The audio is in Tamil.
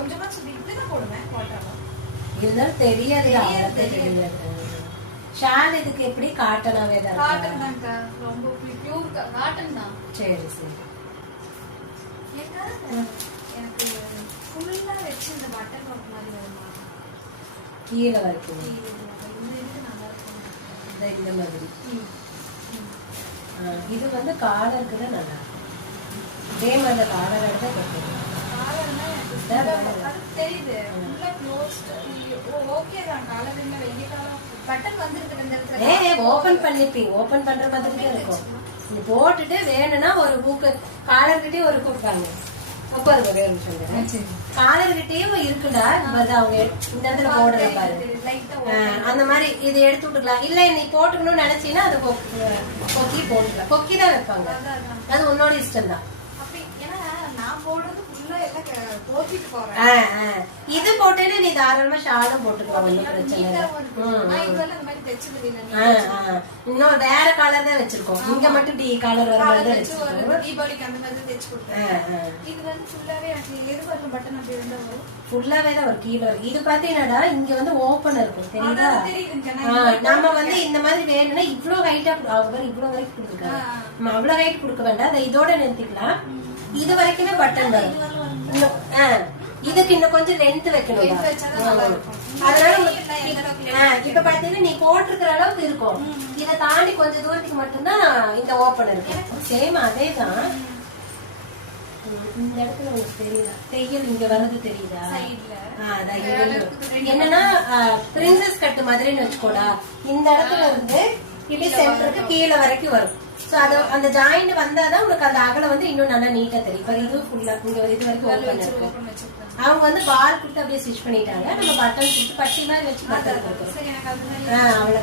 கொஞ்சமா சுத்தி இப்படிதான் போடுவேன் போட்டாலும். இருந்தாலும் தெரியாது. ஷால் இதுக்கு எப்படி காட்டனாவே தான்? காட்டன் தான்க்கா, ரொம்ப பியூர் காட்டன் தான். சரி சரி. எனக்கு ஃபுல்லா வச்சு இந்த பட்டன் ஒர்க் மாதிரி வருமா? கீழே வரைக்கும் இந்த இது நல்லா இருக்கும். இந்த மாதிரி இது வந்து காலருக்கு தான் நல்லா இருக்கும். இதே மாதிரி காலர் எடுத்தா கட்டுறது. அது தெரியுது. ஃபுல்லா க்ளோஸ்ட். ஓகே தான். காலர் இல்ல வெயில காலம் பட்டன் வந்திருக்கு இந்த இடத்துல. ஓபன் பண்ணிப்பீங்க. ஓபன் பண்ற மாதிரி தான் இருக்கும். நீ போட்டுட்டு வேணும்னா ஒரு ஹூக் காலர் கிட்டே ஒரு ஹூக் வாங்க. உட்காருங்க ஒரே நிமிஷம். காலர் கிட்டேயும் இருக்குடா. அவங்க இந்த இடத்துல போடுற பாரு. அந்த மாதிரி இது எடுத்து விட்டுக்கலாம். இல்ல நீ போட்டுக்கணும்னு நினைச்சீங்கன்னா அது கொக்கி போட்டுக்கலாம். கொக்கி தான் வைப்பாங்க. அது உன்னோட இஷ்டம் தான். நான் போடுறது ஃபுல்லா எல்லாம் போத்திட்டு போறேன். இது போட்டேன்னா நீ தாராளமா ஷாலும் போட்டுக்கலாம். ஒன்னும் பிரச்சனை இல்லை. இன்னும் வேற காலர் தான் வச்சிருக்கோம். இங்க மட்டும் டி காலர் வர மாதிரி தான் வச்சிருக்கோம். தீபாவளிக்கு அந்த மாதிரி தைச்சு கொடுத்தேன். இது வந்து ஃபுல்லாவே எதிர்பார்க்கும் பட்டன் அப்படி இருந்தா வரும். ஃபுல்லாவே தான் ஒரு கீழே வரும். இது பாத்தீங்கன்னா இங்க வந்து ஓபன் இருக்கும். தெரியுதா? நம்ம வந்து இந்த மாதிரி வேணும்னா இவ்வளவு ஹைட்டா இவ்வளவு ஹைட் கொடுத்துருக்காங்க. நம்ம அவ்வளவு ஹைட் கொடுக்க வேண்டாம். அதை இதோட நிறுத்திக்கலாம். இது வரைக்குமே பட்டன் வரும். இதுக்கு இன்னும் கொஞ்சம் லென்த் வைக்கணும். அதனால இப்ப பாத்தீங்கன்னா நீ போட்டிருக்கிற அளவுக்கு இருக்கும். இதை தாண்டி கொஞ்சம் தூரத்துக்கு மட்டும்தான் இந்த ஓபன் இருக்கும். சேம் அதே தான். இந்த இடத்துல உங்களுக்கு தெரியுதா? தையல் இங்க வர்றது தெரியுதா? என்னன்னா பிரின்சஸ் கட்டு மாதிரின்னு வச்சுக்கோடா. இந்த இடத்துல இருந்து இப்படி சென்டருக்கு கீழே வரைக்கும் வரும். சோ அது அந்த ஜாயிண்ட் வந்தாதான் உனக்கு அந்த அகலம் வந்து இன்னும் நல்லா நீட்டா தெரியும். இப்ப இது ஃபுல்லா இங்க இது வரைக்கும் ஓபன் இருக்கு. அவங்க வந்து பால் கொடுத்து அப்படியே ஸ்டிச் பண்ணிட்டாங்க. நம்ம பட்டன் கொடுத்து பட்டி மாதிரி வச்சு பட்டன் கொடுத்தோம். அவ்வளவுதான்.